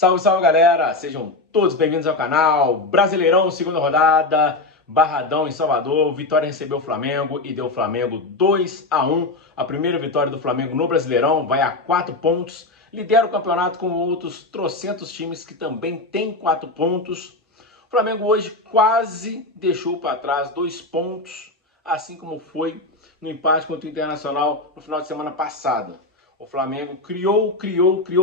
Salve, salve galera! Sejam todos bem-vindos ao canal Brasileirão, segunda rodada, Barradão em Salvador. Vitória recebeu o Flamengo e deu o Flamengo 2-1. A primeira vitória do Flamengo no Brasileirão, vai a 4 pontos. Lidera o campeonato com outros trocentos times que também têm 4 pontos. O Flamengo hoje quase deixou para trás 2 pontos, assim como foi no empate contra o Internacional no final de semana passado. O Flamengo criou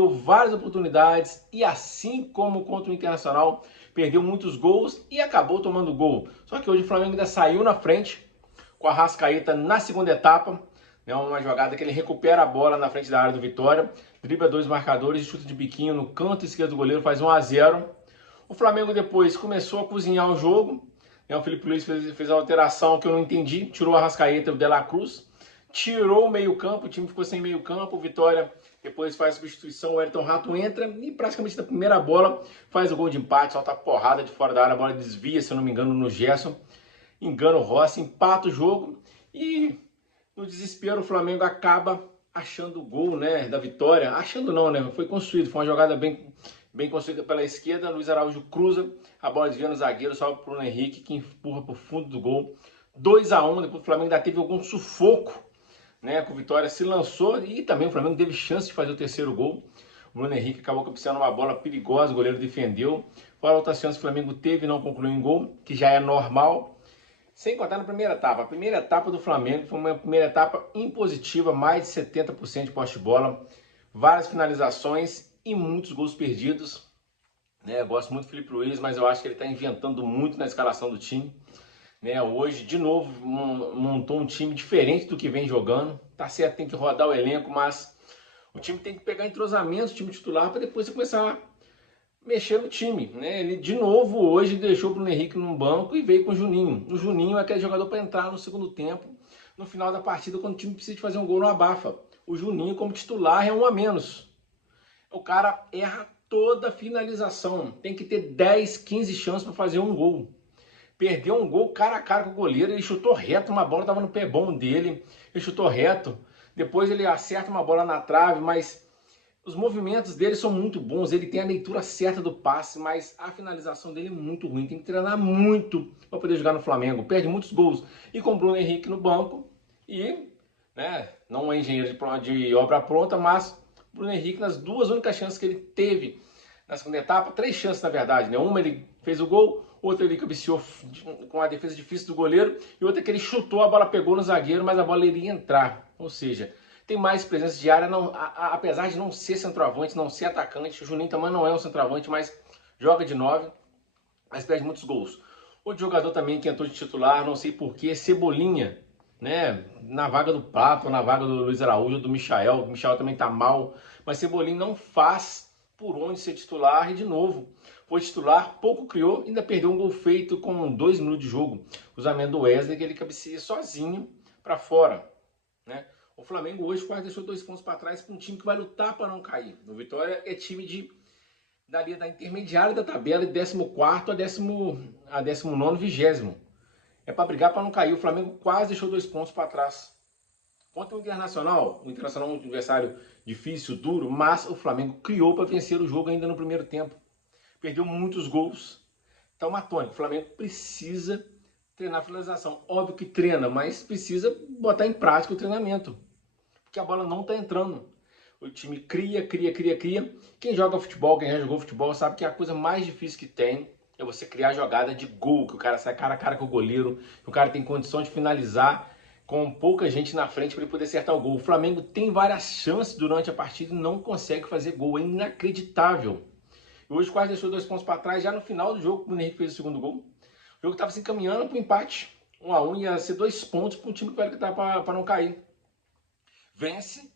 várias oportunidades e assim como contra o Internacional, perdeu muitos gols e acabou tomando gol. Só que hoje o Flamengo ainda saiu na frente com a Arrascaeta na segunda etapa, né, uma jogada que ele recupera a bola na frente da área do Vitória, dribla dois marcadores e chuta de biquinho no canto esquerdo do goleiro, faz 1-0. O Flamengo depois começou a cozinhar o jogo, né, o Felipe Luiz fez a alteração que eu não entendi, tirou a Arrascaeta e o De La Cruz, tirou o meio campo, o time ficou sem meio campo, o Vitória depois faz a substituição, o Ayrton Rato entra e praticamente na primeira bola faz o gol de empate, solta a porrada de fora da área, a bola desvia, se eu não me engano, no Gerson, engana o Rossi, empata o jogo e no desespero o Flamengo acaba achando o gol, né, da vitória, achando não, né, foi construído, foi uma jogada bem construída pela esquerda, Luiz Araújo cruza, a bola desvia no zagueiro, salva para o Henrique, que empurra para o fundo do gol, 2-1, depois o Flamengo ainda teve algum sufoco, né, com o Vitória se lançou e também o Flamengo teve chance de fazer o terceiro gol. O Bruno Henrique acabou cabeceando uma bola perigosa, o goleiro defendeu. Fora outras chances que o Flamengo teve e não concluiu em gol, que já é normal. Sem contar na primeira etapa. A primeira etapa do Flamengo foi uma primeira etapa impositiva, mais de 70% de posse de bola, várias finalizações e muitos gols perdidos. Né, eu gosto muito do Felipe Luiz, mas eu acho que ele está inventando muito na escalação do time. Né, hoje, de novo, montou um time diferente do que vem jogando. Tá certo, tem que rodar o elenco, mas o time tem que pegar entrosamento, o time titular, para depois você começar a mexer no time. Né? Ele, de novo, hoje deixou o Bruno Henrique no banco e veio com o Juninho. O Juninho é aquele jogador para entrar no segundo tempo, no final da partida, quando o time precisa de fazer um gol no abafa. O Juninho, como titular, é um a menos. O cara erra toda a finalização. Tem que ter 10, 15 chances para fazer um gol. Perdeu um gol cara a cara com o goleiro, ele chutou reto, uma bola estava no pé bom dele, ele chutou reto, depois ele acerta uma bola na trave, mas os movimentos dele são muito bons, ele tem a leitura certa do passe, mas a finalização dele é muito ruim, tem que treinar muito para poder jogar no Flamengo, perde muitos gols, e com o Bruno Henrique no banco, e né, não é engenheiro de obra pronta, mas o Bruno Henrique nas duas únicas chances que ele teve na segunda etapa, 3 chances na verdade, né? Uma ele fez o gol, outra ele cabeceou com a defesa difícil do goleiro e outra que ele chutou, a bola pegou no zagueiro, mas a bola iria entrar. Ou seja, tem mais presença de área, não, apesar de não ser centroavante, não ser atacante. O Juninho também não é um centroavante, mas joga de 9, mas perde muitos gols. Outro jogador também que entrou de titular, não sei porquê, Cebolinha, né? Na vaga do Pato, na vaga do Luiz Araújo, do Michael. O Michael também tá mal, mas Cebolinha não faz por onde ser titular e de novo foi titular, pouco criou, ainda perdeu um gol feito com 2 minutos de jogo. O cruzamento do Wesley que ele cabeceia sozinho para fora, né? O Flamengo hoje quase deixou 2 pontos para trás para um time que vai lutar para não cair. O Vitória é time de dali da intermediária da tabela de 14º a 19º, 20º. É para brigar para não cair. O Flamengo quase deixou 2 pontos para trás. Contra o Internacional é um adversário difícil, duro, mas o Flamengo criou para vencer o jogo ainda no primeiro tempo. Perdeu muitos gols. Então, uma tônica. O Flamengo precisa treinar a finalização. Óbvio que treina, mas precisa botar em prática o treinamento. Porque a bola não está entrando. O time cria. Quem joga futebol, quem já jogou futebol, sabe que a coisa mais difícil que tem é você criar jogada de gol, que o cara sai cara a cara com o goleiro, que o cara tem condição de finalizar com pouca gente na frente para ele poder acertar o gol. O Flamengo tem várias chances durante a partida e não consegue fazer gol. É inacreditável. E hoje quase deixou 2 pontos para trás. Já no final do jogo, o Bruno Henrique fez o segundo gol. O jogo estava se encaminhando para o empate. 1-1, ia ser 2 pontos para um time que vai lutar para não cair. Vence,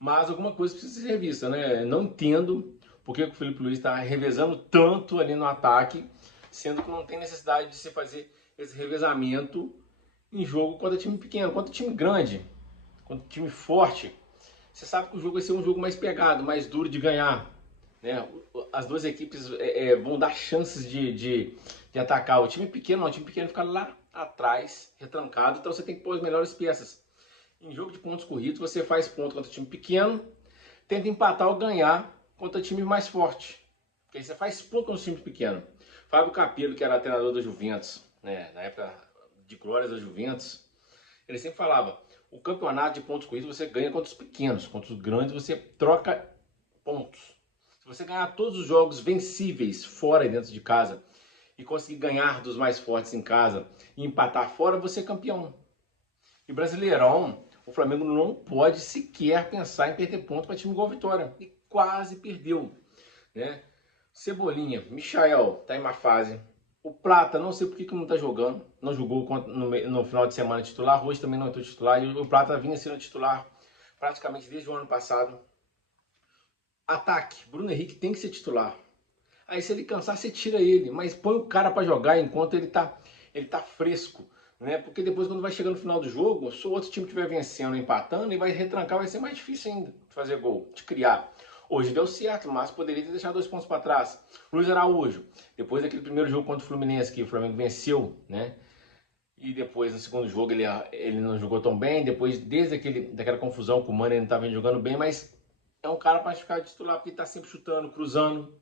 mas alguma coisa precisa ser revista, né? Não entendo por que o Felipe Luiz está revezando tanto ali no ataque, sendo que não tem necessidade de se fazer esse revezamento em jogo contra time pequeno, contra time grande, contra time forte. Você sabe que o jogo vai ser um jogo mais pegado, mais duro de ganhar. Né? As duas equipes vão dar chances de atacar. O time pequeno não, o time pequeno fica lá atrás, retrancado, então você tem que pôr as melhores peças. Em jogo de pontos corridos, você faz ponto contra time pequeno, tenta empatar ou ganhar contra time mais forte. Porque aí você faz pouco nos times pequenos. Fábio Capello, que era treinador da Juventus, né, na época de glórias da Juventus, ele sempre falava, o campeonato de pontos corridos você ganha contra os pequenos, contra os grandes você troca pontos. Se você ganhar todos os jogos vencíveis fora e dentro de casa e conseguir ganhar dos mais fortes em casa e empatar fora, você é campeão. E Brasileirão, o Flamengo não pode sequer pensar em perder ponto para time igual Vitória. E quase perdeu, né? Cebolinha, Michael tá em má fase. O Prata, não sei por que não tá jogando. Não jogou no final de semana titular. Hoje também não é titular. E o Prata vinha sendo titular praticamente desde o ano passado. Ataque, Bruno Henrique tem que ser titular. Aí se ele cansar, você tira ele. Mas põe o cara para jogar enquanto ele tá fresco. Né? Porque depois, quando vai chegando no final do jogo, se o outro time estiver vencendo, empatando, e vai retrancar, vai ser mais difícil ainda de fazer gol, de criar. Hoje deu certo, mas poderia ter deixado 2 pontos para trás. Luiz Araújo, depois daquele primeiro jogo contra o Fluminense, que o Flamengo venceu, né? E depois, no segundo jogo, ele não jogou tão bem. Depois, daquela confusão com o Mano, ele não estava jogando bem, mas é um cara para ficar de titular, porque está sempre chutando, cruzando.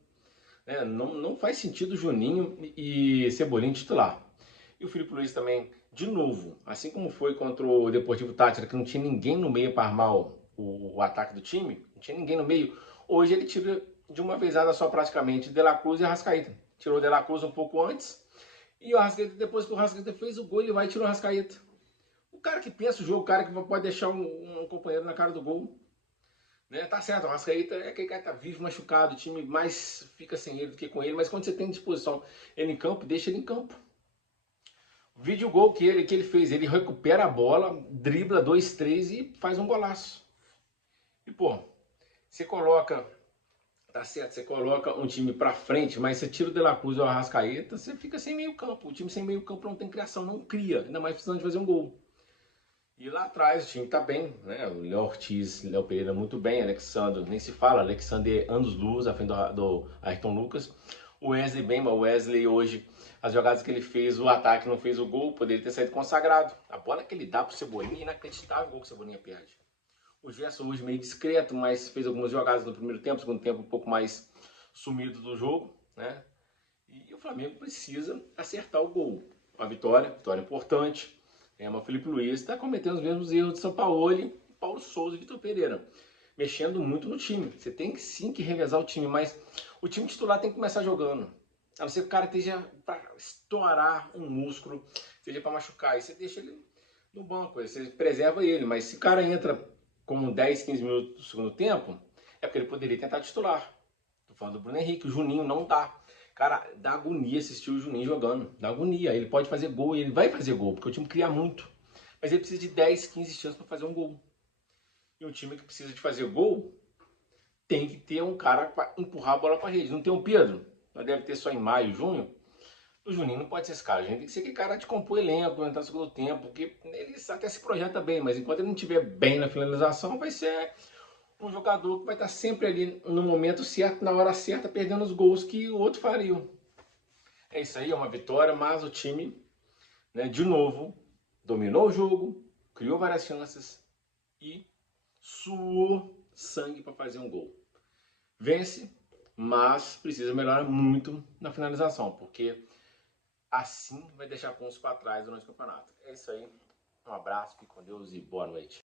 Né? Não faz sentido Juninho e Cebolinha titular. E o Filipe Luiz também, de novo, assim como foi contra o Deportivo Táchira, que não tinha ninguém no meio para armar o ataque do time, não tinha ninguém no meio, hoje ele tira de uma vezada só praticamente De La Cruz e Arrascaeta. Tirou o De La Cruz um pouco antes, e o Arrascaeta, depois que o Arrascaeta fez o gol, ele vai e tira o Arrascaeta. O cara que pensa o jogo, o cara que pode deixar um companheiro na cara do gol. Né? Tá certo, o Arrascaeta é aquele cara que tá vivo, machucado, o time mais fica sem ele do que com ele, mas quando você tem disposição ele em campo, deixa ele em campo. Vídeo gol que ele fez, ele recupera a bola, dribla 2, 3 e faz um golaço. E pô, você coloca, tá certo, você coloca um time pra frente, mas você tira o De La Cruz ou o Arrascaeta, você fica sem meio campo. O time sem meio campo não tem criação, não cria, ainda mais precisando de fazer um gol. E lá atrás o time tá bem, né? O Léo Ortiz, Léo Pereira muito bem, Alexandre, nem se fala, Alexandre anos-luz à frente do Ayrton Lucas. O Wesley bem, mas o Wesley hoje, as jogadas que ele fez, o ataque não fez o gol, poderia ter saído consagrado. A bola que ele dá pro Cebolinha é inacreditável o gol que o Cebolinha perde. O Gerson hoje meio discreto, mas fez algumas jogadas no primeiro tempo, segundo tempo um pouco mais sumido do jogo, né? E o Flamengo precisa acertar o gol. Uma vitória importante. Mas o Filipe Luiz está cometendo os mesmos erros de São Paulo, Paulo Souza e Vitor Pereira. Mexendo muito no time. Você tem sim que revezar o time, mas o time titular tem que começar jogando. A não ser que o cara esteja para estourar um músculo, seja para machucar. E você deixa ele no banco, você preserva ele. Mas se o cara entra como 10, 15 minutos do segundo tempo, é porque ele poderia tentar titular. Tô falando do Bruno Henrique, o Juninho não dá. Cara, dá agonia assistir o Juninho jogando. Dá agonia. Ele pode fazer gol e ele vai fazer gol, porque o time cria muito. Mas ele precisa de 10, 15 chances para fazer um gol. E um time que precisa de fazer gol tem que ter um cara para empurrar a bola para a rede. Não tem um Pedro? Nós deve ter só em maio, junho. O Juninho não pode ser esse cara. A gente tem que ser aquele cara de compor elenco, entrar no segundo tempo, porque ele até se projeta bem, mas enquanto ele não estiver bem na finalização, vai ser um jogador que vai estar sempre ali no momento certo, na hora certa, perdendo os gols que o outro faria. É isso aí, é uma vitória, mas o time, né, de novo, dominou o jogo, criou várias chances e suou sangue para fazer um gol. Vence, mas precisa melhorar muito na finalização, porque assim vai deixar pontos para trás durante o campeonato. É isso aí, um abraço, fique com Deus e boa noite.